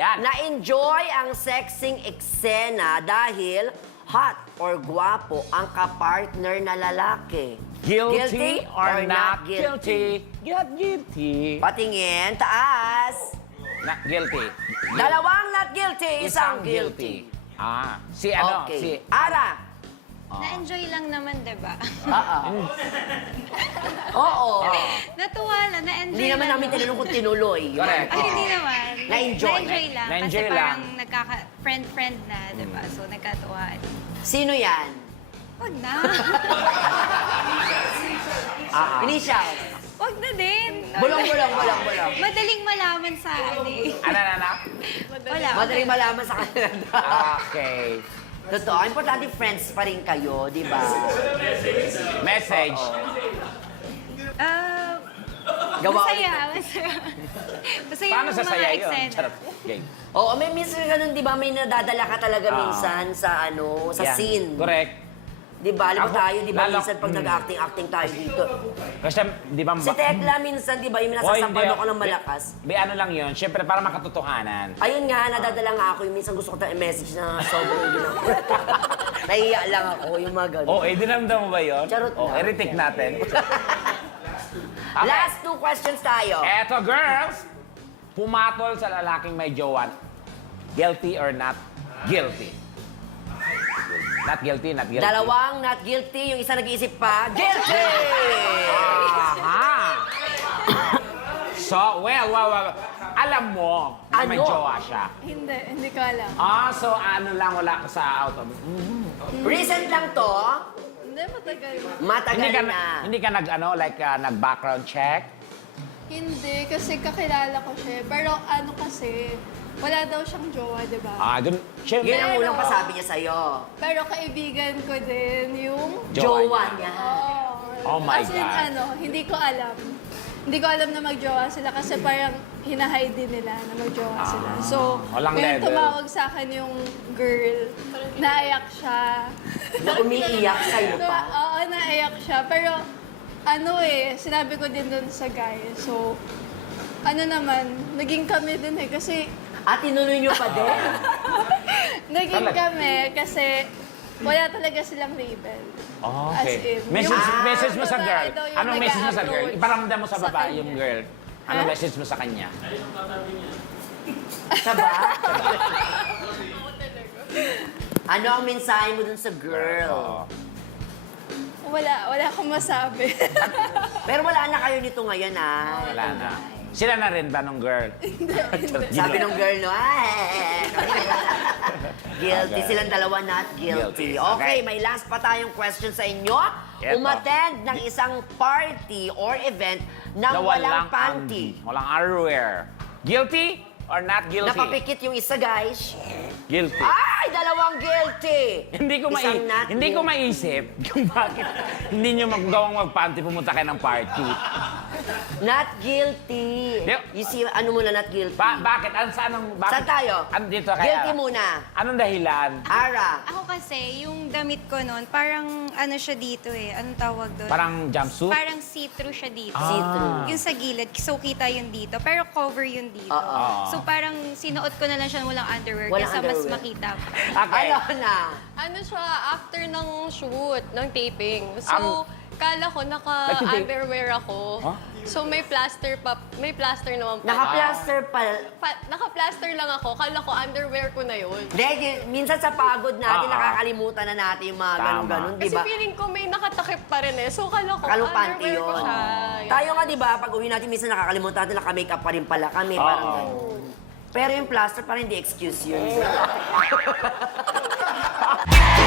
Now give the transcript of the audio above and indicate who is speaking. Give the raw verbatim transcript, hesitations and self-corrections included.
Speaker 1: Yan.
Speaker 2: Na-enjoy ang sexing eksena dahil hot or gwapo ang kapartner na lalaki.
Speaker 1: Guilty, or, not guilty? Not guilty.
Speaker 2: Patingin, taas.
Speaker 1: Not guilty.
Speaker 2: Dalawang not guilty, isang guilty.
Speaker 1: Ah, si ano?
Speaker 2: Okay.
Speaker 1: Si...
Speaker 2: Ara.
Speaker 3: Na-enjoy lang naman, diba?
Speaker 2: Oo. Oo.
Speaker 3: Natuwa lang, na-enjoy
Speaker 2: Hindi naman
Speaker 3: lang.
Speaker 2: namin tinanong kung tinuloy.
Speaker 1: Correct.
Speaker 3: Ay, hindi naman.
Speaker 2: Na-enjoy.
Speaker 3: Na-enjoy lang.
Speaker 1: Na-enjoy
Speaker 3: kasi
Speaker 1: lang.
Speaker 3: parang nagkaka-friend-friend na, diba? So, nagkatuwaan.
Speaker 2: Sino yan?
Speaker 3: Wag na.
Speaker 1: Ah, ah.
Speaker 2: Initial.
Speaker 3: Wag na din.
Speaker 2: Bulong, bulong, bulong, bulong.
Speaker 3: Madaling malaman sa ano eh.
Speaker 1: Ano, ano, ano?
Speaker 3: Wala.
Speaker 2: Madaling malaman sa kanila.
Speaker 1: Okay.
Speaker 2: Totoo, importante friends pa rin kayo, di ba?
Speaker 1: Message.
Speaker 3: Ah,
Speaker 2: Gawa
Speaker 3: masaya, masaya. Masaya
Speaker 1: Paano
Speaker 3: yung
Speaker 1: sa
Speaker 3: mga
Speaker 1: saya yun?
Speaker 3: eksena.
Speaker 1: Charot. Okay.
Speaker 2: Oo, may minsan ganun, di ba? May nadadala ka talaga
Speaker 1: Ah.
Speaker 2: minsan sa ano, sa
Speaker 1: Yan.
Speaker 2: scene.
Speaker 1: Correct.
Speaker 2: Di ba? Alam mo
Speaker 1: Ako,
Speaker 2: tayo, di ba?
Speaker 1: lalo-
Speaker 2: Minsan pag
Speaker 1: Hmm.
Speaker 2: nag-acting-acting tayo dito.
Speaker 1: Kasi, di ba...
Speaker 2: Si Tekla minsan, di ba? Yung nasasampano ko ng malakas.
Speaker 1: May ano lang yun, syempre para makatotohanan.
Speaker 2: Ayun nga, nadadala nga ako. Yung minsan gusto ko tayo message na sobrang ginawa. Nahiya lang ako, yung mga ganun.
Speaker 1: Oh, eh, dinamdam mo ba yun?
Speaker 2: Charot
Speaker 1: Oh,
Speaker 2: lang.
Speaker 1: i-retake natin. Okay.
Speaker 2: Last two questions tayo.
Speaker 1: Eto, girls! Pumatol sa lalaking may jowa. Guilty or not guilty? Not guilty, not guilty.
Speaker 2: Dalawang not guilty, yung isa nag-iisip pa, guilty!
Speaker 1: Aha! So, well, well, well, alam mo na may
Speaker 2: Ano?
Speaker 1: jowa siya.
Speaker 4: Hindi, hindi ko alam.
Speaker 1: Ah, so ano lang, wala ka sa out of...
Speaker 2: Recent lang to,
Speaker 4: Hindi, matagal.
Speaker 2: matagal
Speaker 1: Hindi ka,
Speaker 2: na.
Speaker 1: hindi ka nag, ano, like, uh, nag-background check?
Speaker 4: Hindi, kasi kakilala ko siya. Pero ano kasi, wala daw siyang jowa, di ba?
Speaker 1: Ah, dun, syempre.
Speaker 2: Yun ang
Speaker 4: Pero-
Speaker 2: unang pasabi niya sa'yo.
Speaker 4: Pero kaibigan ko din yung...
Speaker 1: Jowa
Speaker 2: Jowa
Speaker 1: niya.
Speaker 2: niya.
Speaker 4: Oo.
Speaker 1: Oh my
Speaker 4: As in,
Speaker 1: God.
Speaker 4: ano, hindi ko alam. Hindi ko alam na magjowa sila kasi parang hinahide din nila na magjowa sila. So,
Speaker 1: Ah, walang
Speaker 4: ngayon
Speaker 1: level.
Speaker 4: tumawag sa akin yung girl, naiyak siya.
Speaker 2: Na umiiyak sa'yo
Speaker 4: So,
Speaker 2: pa.
Speaker 4: Oo, naiyak siya. Pero, ano eh, sinabi ko din dun sa guy. So, ano naman, naging kami din eh. Kasi,
Speaker 2: At tinuloy niyo pa din.
Speaker 4: naging
Speaker 1: Talaga?
Speaker 4: kami kasi wala talaga silang label.
Speaker 1: Oh,
Speaker 4: As
Speaker 1: okay.
Speaker 4: in,
Speaker 1: Message,
Speaker 4: yung-
Speaker 1: message mo sa
Speaker 4: babae
Speaker 1: girl.
Speaker 4: daw yung
Speaker 1: Anong message mo sa girl?
Speaker 4: nag-a-approach
Speaker 1: Iparamdam mo sa
Speaker 4: sa
Speaker 1: babae
Speaker 4: kanya.
Speaker 1: yung girl. Anong
Speaker 4: Ha?
Speaker 1: message mo sa kanya?
Speaker 2: Sa ba? Ano ang mensahe mo dun sa girl?
Speaker 1: Oo.
Speaker 4: Wala, wala akong masabi.
Speaker 2: Pero wala na kayo nito ngayon, ah.
Speaker 1: Wala na. Sila na rin ba nung girl?
Speaker 2: Sabi ng girl, no, ay, guilty.
Speaker 1: Okay.
Speaker 2: Silang dalawa not guilty.
Speaker 1: Guilty.
Speaker 2: Okay,
Speaker 1: Okay.
Speaker 2: may last pa tayong question sa inyo.
Speaker 1: Eto.
Speaker 2: Umattend ng isang party or event na walang panty.
Speaker 1: Walang underwear. Guilty or not guilty?
Speaker 2: Napapikit yung isa, guys.
Speaker 1: Guilty.
Speaker 2: Ay, dalawang guilty.
Speaker 1: Hindi ko mai
Speaker 2: Isang not
Speaker 1: hindi ko
Speaker 2: guilty.
Speaker 1: maisip kung bakit hindi niyo magawang magpanty pumunta kayo ng party.
Speaker 2: Not guilty.
Speaker 1: Di-
Speaker 2: You see, ano muna not guilty?
Speaker 1: Ba bakit? Ano saan ang bakit?
Speaker 2: Saan tayo?
Speaker 1: Ano dito kaya?
Speaker 2: Guilty muna.
Speaker 1: Anong dahilan?
Speaker 2: Ara.
Speaker 3: Ako kasi, yung damit ko noon, parang ano siya dito eh. Anong tawag doon?
Speaker 1: Parang jumpsuit?
Speaker 3: Parang see-through siya dito.
Speaker 2: See-through.
Speaker 3: Yung sa gilid, so kita yun dito. Pero cover yun dito.
Speaker 2: Oo.
Speaker 3: So parang sinuot ko na lang siya ng walang underwear
Speaker 2: Walang
Speaker 3: kasi mas
Speaker 2: underwear.
Speaker 3: makita pa.
Speaker 1: Okay.
Speaker 2: Ano na?
Speaker 5: Ano siya, after ng shoot, ng taping. So,
Speaker 1: Am-
Speaker 5: kala ko
Speaker 1: Nagtitape?
Speaker 5: naka-underwear ako.
Speaker 1: Huh?
Speaker 5: So, may plaster pa, may plaster naman pa.
Speaker 2: Naka-plaster pa.
Speaker 5: Pa- naka-plaster lang ako. Kala ko underwear ko na yun.
Speaker 2: Hindi, minsan sa pagod natin,
Speaker 1: Ah.
Speaker 2: nakakalimutan na natin yung mga
Speaker 1: Tama.
Speaker 2: ganun-ganun, di
Speaker 5: Kasi
Speaker 2: ba?
Speaker 5: feeling ko may nakatakip pa rin eh. So, kala ko
Speaker 2: Kalong panty
Speaker 5: underwear ko
Speaker 2: yun.
Speaker 5: siya.
Speaker 2: Tayo nga, di ba, pag uwi natin, minsan nakakalimutan natin, naka-makeup pa rin pala kami, parang
Speaker 1: Oo.
Speaker 2: ganun. Pero yung plaster, parang hindi excuse yun.